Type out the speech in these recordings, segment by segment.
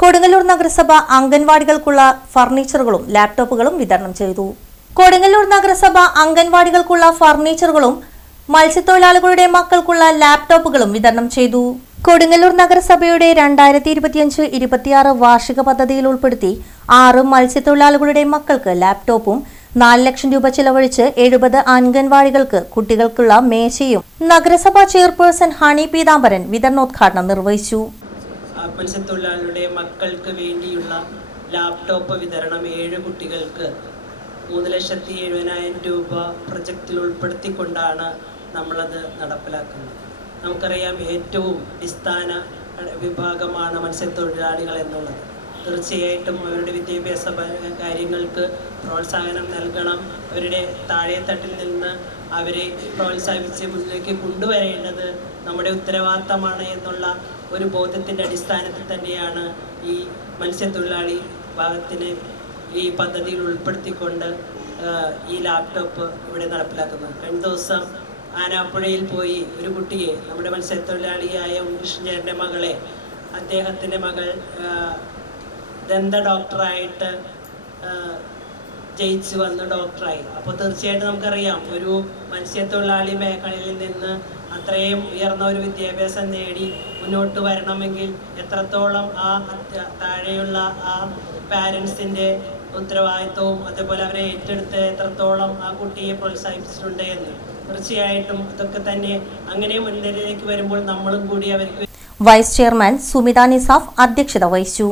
കൊടുങ്ങല്ലൂർ നഗരസഭ അംഗൻവാടികൾക്കുള്ള ഫർണിച്ചറുകളും ലാപ്ടോപ്പുകളും വിതരണം ചെയ്തു. കൊടുങ്ങല്ലൂർ നഗരസഭ അംഗൻവാടികൾക്കുള്ള ഫർണിച്ചറുകളും മത്സ്യത്തൊഴിലാളികളുടെ മക്കൾക്കുള്ള ലാപ്ടോപ്പുകളും വിതരണം ചെയ്തു. കൊടുങ്ങല്ലൂർ നഗരസഭയുടെ 2025-26 വാർഷിക പദ്ധതിയിൽ ഉൾപ്പെടുത്തി 6 മത്സ്യത്തൊഴിലാളികളുടെ മക്കൾക്ക് ലാപ്ടോപ്പും 4 ലക്ഷം രൂപ ചെലവഴിച്ച് 70 അംഗൻവാടികൾക്ക് കുട്ടികൾക്കുള്ള മേശയും നഗരസഭാ ചെയർപേഴ്സൺ ഹണി പീതാംബരൻ വിതരണോദ്ഘാടനം നിർവഹിച്ചു. മത്സ്യത്തൊഴിലാളികളുടെ മക്കൾക്ക് വേണ്ടിയുള്ള ലാപ്ടോപ്പ് വിതരണം 7 കുട്ടികൾക്ക് 3,70,000 രൂപ പ്രൊജക്റ്റിൽ ഉൾപ്പെടുത്തിക്കൊണ്ടാണ് നമ്മളത് നടപ്പിലാക്കുന്നത്. നമുക്കറിയാം, ഏറ്റവും അടിസ്ഥാന വിഭാഗമാണ് മത്സ്യത്തൊഴിലാളികൾ എന്നുള്ളത്. തീർച്ചയായിട്ടും അവരുടെ വിദ്യാഭ്യാസ കാര്യങ്ങൾക്ക് പ്രോത്സാഹനം നൽകണം. അവരുടെ താഴെത്തട്ടിൽ നിന്ന് അവരെ പ്രോത്സാഹിപ്പിച്ച് മുന്നിലേക്ക് കൊണ്ടുവരേണ്ടത് നമ്മുടെ ഉത്തരവാദിത്തമാണ് എന്നുള്ള ഒരു ബോധത്തിൻ്റെ അടിസ്ഥാനത്തിൽ തന്നെയാണ് ഈ മത്സ്യത്തൊഴിലാളി വിഭാഗത്തിന് ഈ പദ്ധതിയിൽ ഉൾപ്പെടുത്തിക്കൊണ്ട് ഈ ലാപ്ടോപ്പ് ഇവിടെ നടപ്പിലാക്കുന്നത്. കഴിഞ്ഞ ദിവസം ആനാപ്പുഴയിൽ പോയി ഒരു കുട്ടിയെ, നമ്മുടെ മത്സ്യത്തൊഴിലാളിയായ ഉണ്ണികൃഷ്ണൻ്റെ മകളെ, അദ്ദേഹത്തിൻ്റെ മകൾ ദന്ത ഡോക്ടറായിട്ട് ജയിച്ചു വന്ന് ഡോക്ടറായി. അപ്പോൾ തീർച്ചയായിട്ടും നമുക്കറിയാം, ഒരു മത്സ്യത്തൊഴിലാളി മേഖലയിൽ നിന്ന് അത്രയും ഉയർന്ന ഒരു വിദ്യാഭ്യാസം നേടി മുന്നോട്ട് വരണമെങ്കിൽ എത്രത്തോളം ആ താഴെയുള്ള ആ പാരൻസിൻ്റെ ഉത്തരവാദിത്വവും അതുപോലെ അവരെ ഏറ്റെടുത്ത് എത്രത്തോളം ആ കുട്ടിയെ പ്രോത്സാഹിപ്പിച്ചിട്ടുണ്ട് എന്ന്. തീർച്ചയായിട്ടും ഇതൊക്കെ തന്നെ അങ്ങനെ മുന്നിലേക്ക് വരുമ്പോൾ നമ്മളും കൂടി അവർക്ക്. വൈസ് ചെയർമാൻ സുമിത നിസാഫ് അധ്യക്ഷത വഹിച്ചു.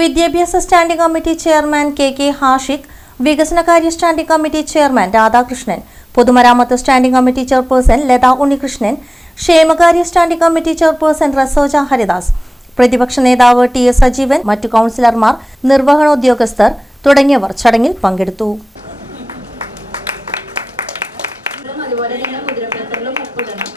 വിദ്യാഭ്യാസ standing committee chairman K Hashiq, വികസനകാര്യ സ്റ്റാൻഡിംഗ് കമ്മിറ്റി ചെയർമാൻ രാധാകൃഷ്ണൻ, പൊതുമരാമത്ത് standing committee chairperson Latha Unnikrishnan, ക്ഷേമകാര്യ standing committee chairperson Rasoja Haridas, പ്രതിപക്ഷ നേതാവ് ടി.എസ്. സജീവൻ, മറ്റു കൗൺസിലർമാർ, നിർവഹണോദ്യോഗസ്ഥർ തുടങ്ങിയവർ ചടങ്ങിൽ പങ്കെടുത്തു. അതുപോലെ നിങ്ങൾ മുദ്രപത്രത്തിലും ഒപ്പിടണം.